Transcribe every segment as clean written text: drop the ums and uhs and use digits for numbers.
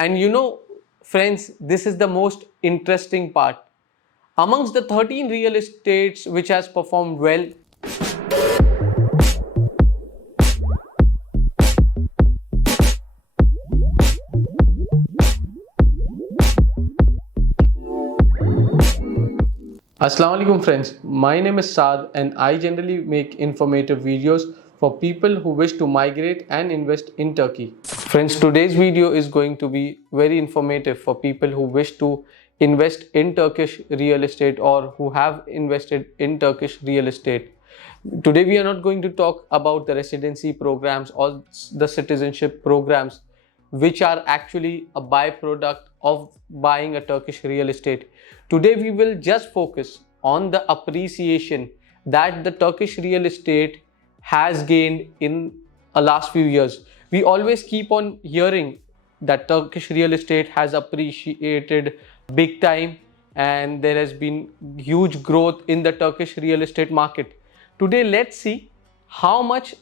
And friends, this is the most interesting part. Amongst the 13 real estates which has performed well, Assalamu alaikum friends, my name is Saad and I generally make informative videos for people who wish to migrate and invest in Turkey. Friends, today's video is going to be very informative for people who wish to invest in Turkish real estate or who have invested in Turkish real estate. Today we are not going to talk about the residency programs or the citizenship programs which are actually a byproduct of buying a Turkish real estate. Today we will just focus on the appreciation that the Turkish real estate has gained in the last few years. We always keep on hearing that Turkish real estate has appreciated big time and there has been huge growth in the Turkish real estate market. Today let's see how much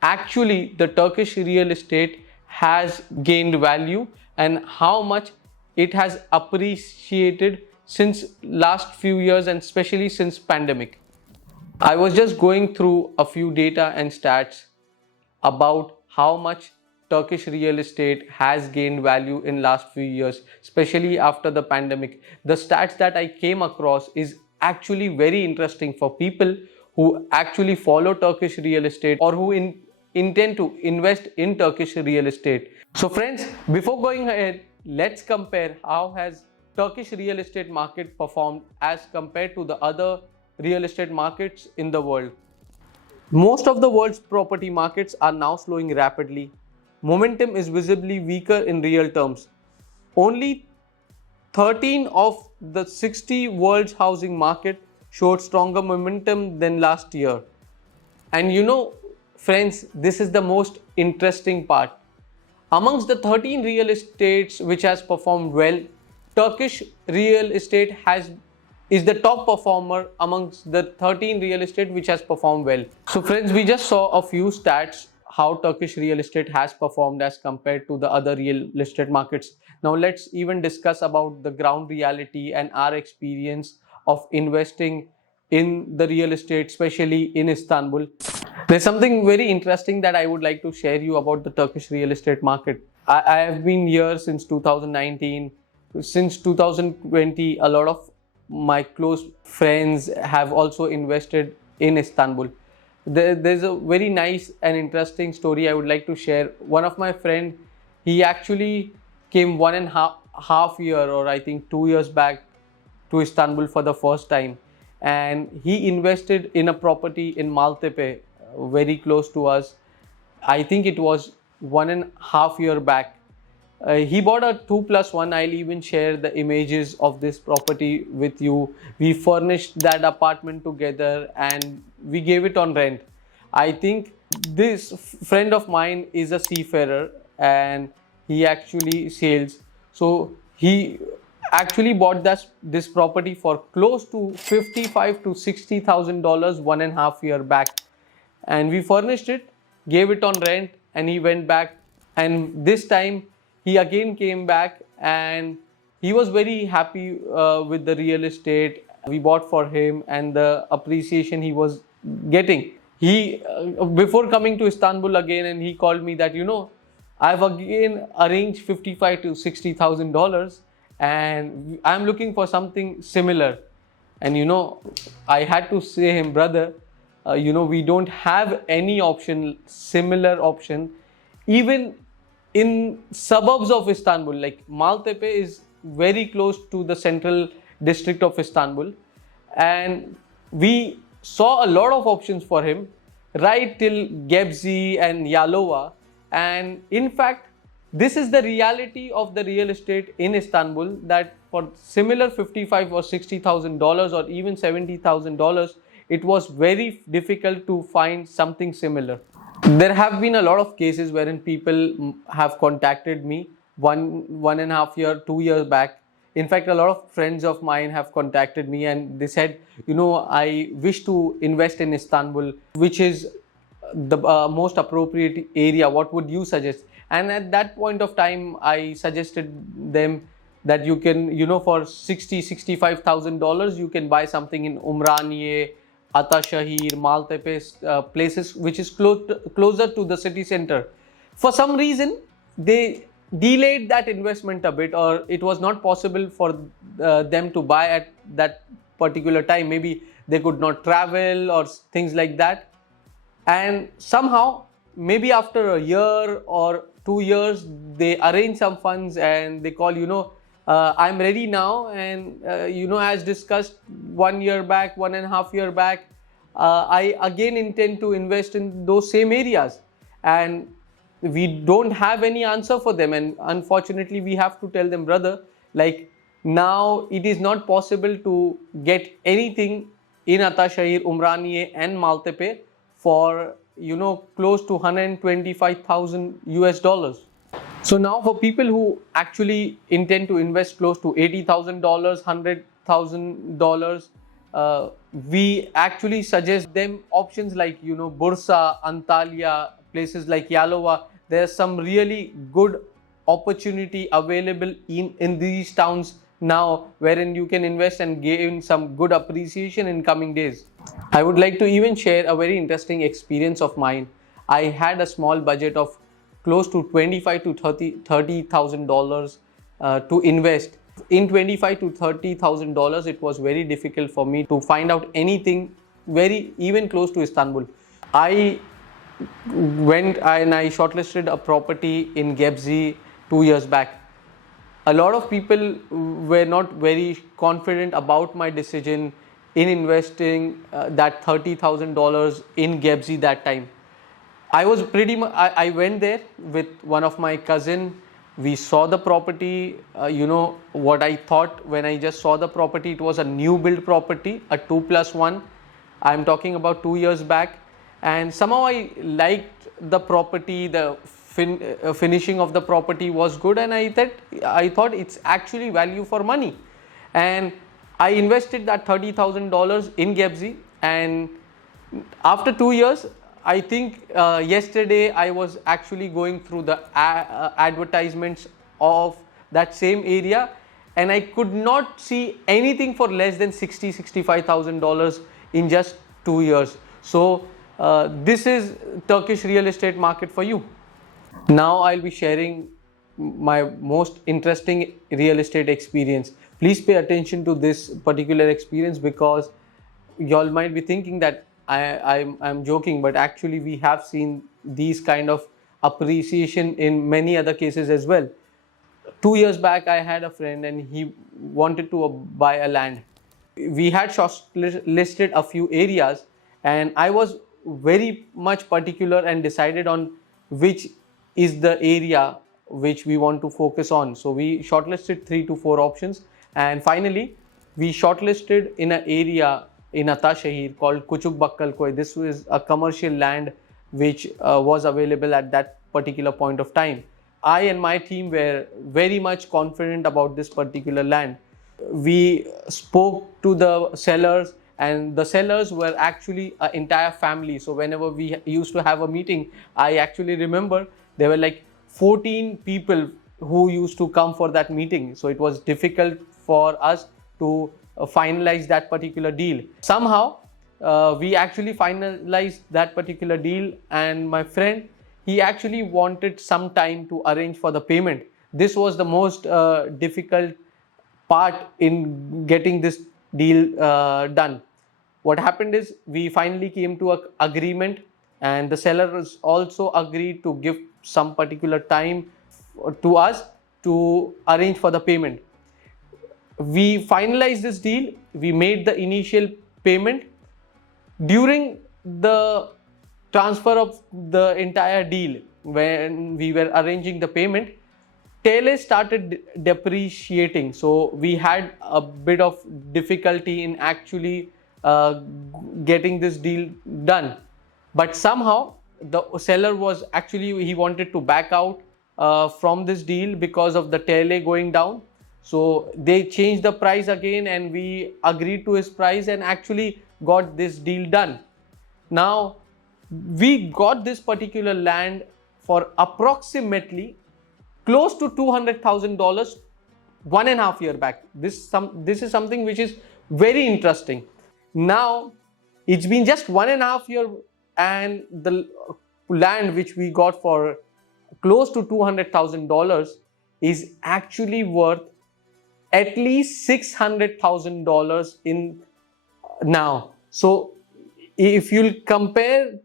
actually the Turkish real estate has gained value and how much it has appreciated since last few years and especially since pandemic. I was just going through a few data and stats about how much Turkish real estate has gained value in last few years, especially after the pandemic. The stats that I came across is actually very interesting for people who actually follow Turkish real estate or who intend to invest in Turkish real estate. So friends, before going ahead, let's compare how has Turkish real estate market performed as compared to the other real estate markets in the world. Most of the world's property markets are now slowing rapidly. Momentum is visibly weaker in real terms. Only 13 of the 60 world's housing market showed stronger momentum than last year. And friends, this is the most interesting part. Amongst the 13 real estates which has performed well, Turkish real estate is the top performer amongst the 13 real estate which has performed well. So friends, we just saw a few stats how Turkish real estate has performed as compared to the other real estate markets. Now let's even discuss about the ground reality and our experience of investing in the real estate, especially in Istanbul. There's something very interesting that I would like to share you about the Turkish real estate market. I have been here since 2019. Since 2020, a lot of my close friends have also invested in Istanbul. There's a very nice and interesting story I would like to share. One of my friend, he actually came 1.5 year or I think 2 years back to Istanbul for the first time, and he invested in a property in Maltepe, very close to us. I think it was 1.5 year back. He bought a 2+1. I'll even share the images of this property with you. We furnished that apartment together and we gave it on rent. I think this friend of mine is a seafarer and he actually sails. So he actually bought this property for close to $55,000 to $60,000 1.5 year back. And we furnished it, gave it on rent, and he went back. And this time he again came back and he was very happy with the real estate we bought for him and the appreciation he was getting. He before coming to Istanbul again, and he called me that I've again arranged $55,000 to $60,000 and I'm looking for something similar. And I had to say him, brother, we don't have any similar option, even in suburbs of Istanbul. Like Maltepe is very close to the central district of Istanbul, and we saw a lot of options for him right till Gebze and Yalova. And in fact, this is the reality of the real estate in Istanbul, that for similar $55,000 or $60,000 or even $70,000, it was very difficult to find something similar. There have been a lot of cases wherein people have contacted me 1.5 year, 2 years back. In fact, a lot of friends of mine have contacted me and they said, I wish to invest in Istanbul, which is the most appropriate area. What would you suggest? And at that point of time, I suggested them that you can, for $65,000, you can buy something in Umraniye, Atashahir, Maltepe, places which is closer to the city center. For some reason, they delayed that investment a bit, or it was not possible for them to buy at that particular time. Maybe they could not travel or things like that. And somehow, maybe after a year or 2 years, they arrange some funds and they call, I'm ready now. And as discussed 1 year back, 1.5 year back, I again intend to invest in those same areas, and we don't have any answer for them. And unfortunately, we have to tell them, brother, like, now it is not possible to get anything in Atashahir, Umraniye and Maltepe for close to 125,000 US dollars. So now for people who actually intend to invest close to $80,000, $100,000, we actually suggest them options like Bursa, Antalya, places like Yalova. There's some really good opportunity available in these towns now, wherein you can invest and gain some good appreciation in coming days. I would like to even share a very interesting experience of mine. I had a small budget of close to $25 to $30,000 to invest. In $25 to $30,000, it was very difficult for me to find out anything even close to Istanbul. I went and I shortlisted a property in Gebze 2 years back. A lot of people were not very confident about my decision in investing that $30,000 in Gebze that time. I was I went there with one of my cousin. We saw the property. What I thought when I just saw the property, it was a new build property, a 2+1. I'm talking about 2 years back. And somehow I liked the property, the finishing of the property was good, and I thought it's actually value for money. And I invested that $30,000 in Gebze, and after 2 years, I think yesterday I was actually going through the advertisements of that same area, and I could not see anything for less than $65,000 in just 2 years. So this is Turkish real estate market for you. Now I'll be sharing my most interesting real estate experience. Please pay attention to this particular experience, because y'all might be thinking that I'm joking, but actually we have seen these kind of appreciation in many other cases as well. 2 years back, I had a friend and he wanted to buy a land. We had listed a few areas, and I was very much particular and decided on which is the area which we want to focus on. So we shortlisted 3 to 4 options, and finally we shortlisted in an area in Atashahir called Kuchuk Bakkal Koi. This was a commercial land which was available at that particular point of time. I and my team were very much confident about this particular land. We spoke to the sellers, and the sellers were actually an entire family. So whenever we used to have a meeting, I actually remember there were like 14 people who used to come for that meeting. So it was difficult for us to finalize that particular deal. Somehow we actually finalized that particular deal, and my friend, he actually wanted some time to arrange for the payment. This was the most difficult part in getting this deal done. What happened is we finally came to an agreement, and the sellers also agreed to give some particular time to us to arrange for the payment. We finalized this deal. We made the initial payment. During the transfer of the entire deal, when we were arranging the payment, TL started depreciating. So we had a bit of difficulty in actually getting this deal done. But somehow the seller was actually, he wanted to back out from this deal because of the TL going down. So they changed the price again, and we agreed to his price and actually got this deal done. Now we got this particular land for approximately close to $200,000 1.5 year back. This is something which is very interesting. Now it's been just 1.5 year, and the land which we got for close to $200,000 is actually worth at least $600,000 in now. So if you'll compare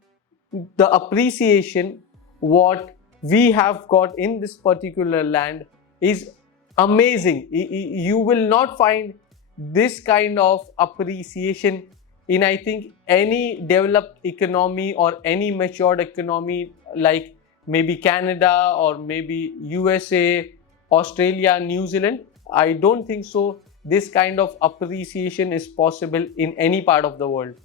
the appreciation what we have got in this particular land is amazing. You will not find this kind of appreciation in, I think, any developed economy or any matured economy like maybe Canada or maybe USA, Australia, New Zealand. I don't think so this kind of appreciation is possible in any part of the world.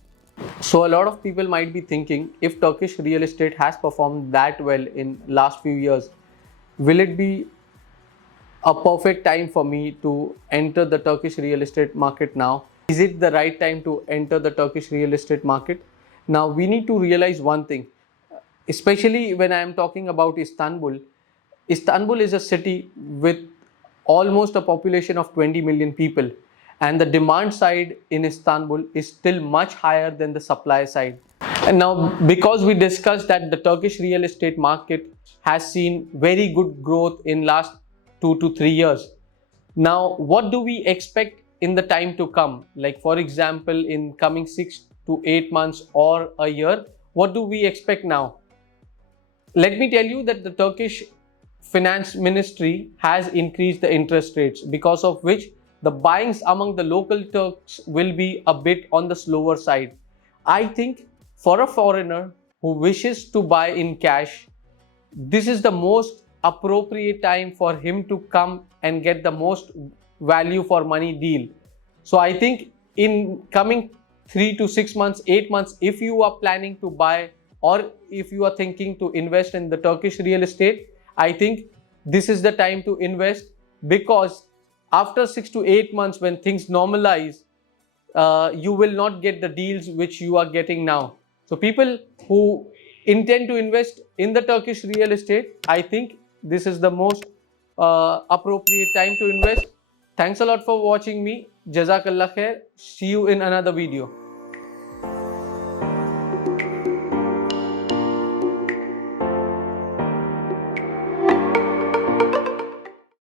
So a lot of people might be thinking, if Turkish real estate has performed that well in last few years, will it be a perfect time for me to enter the Turkish real estate market now? Is it the right time to enter the Turkish real estate market? Now we need to realize one thing, especially when I am talking about Istanbul. Istanbul is a city with almost a population of 20 million people, and the demand side in Istanbul is still much higher than the supply side. And now, because we discussed that the Turkish real estate market has seen very good growth in last 2 to 3 years, now what do we expect in the time to come? Like, for example, in coming 6 to 8 months or a year, what do we expect now? Let me tell you that the Turkish finance ministry has increased the interest rates, because of which the buyings among the local Turks will be a bit on the slower side. I think for a foreigner who wishes to buy in cash, this is the most appropriate time for him to come and get the most value for money deal. So I think in coming 3 to 6 months, 8 months, if you are planning to buy or if you are thinking to invest in the Turkish real estate, I think this is the time to invest, because after 6 to 8 months, when things normalize, you will not get the deals which you are getting now. So people who intend to invest in the Turkish real estate, I think this is the most appropriate time to invest. Thanks a lot for watching me. Jazakallah khair. See you in another video.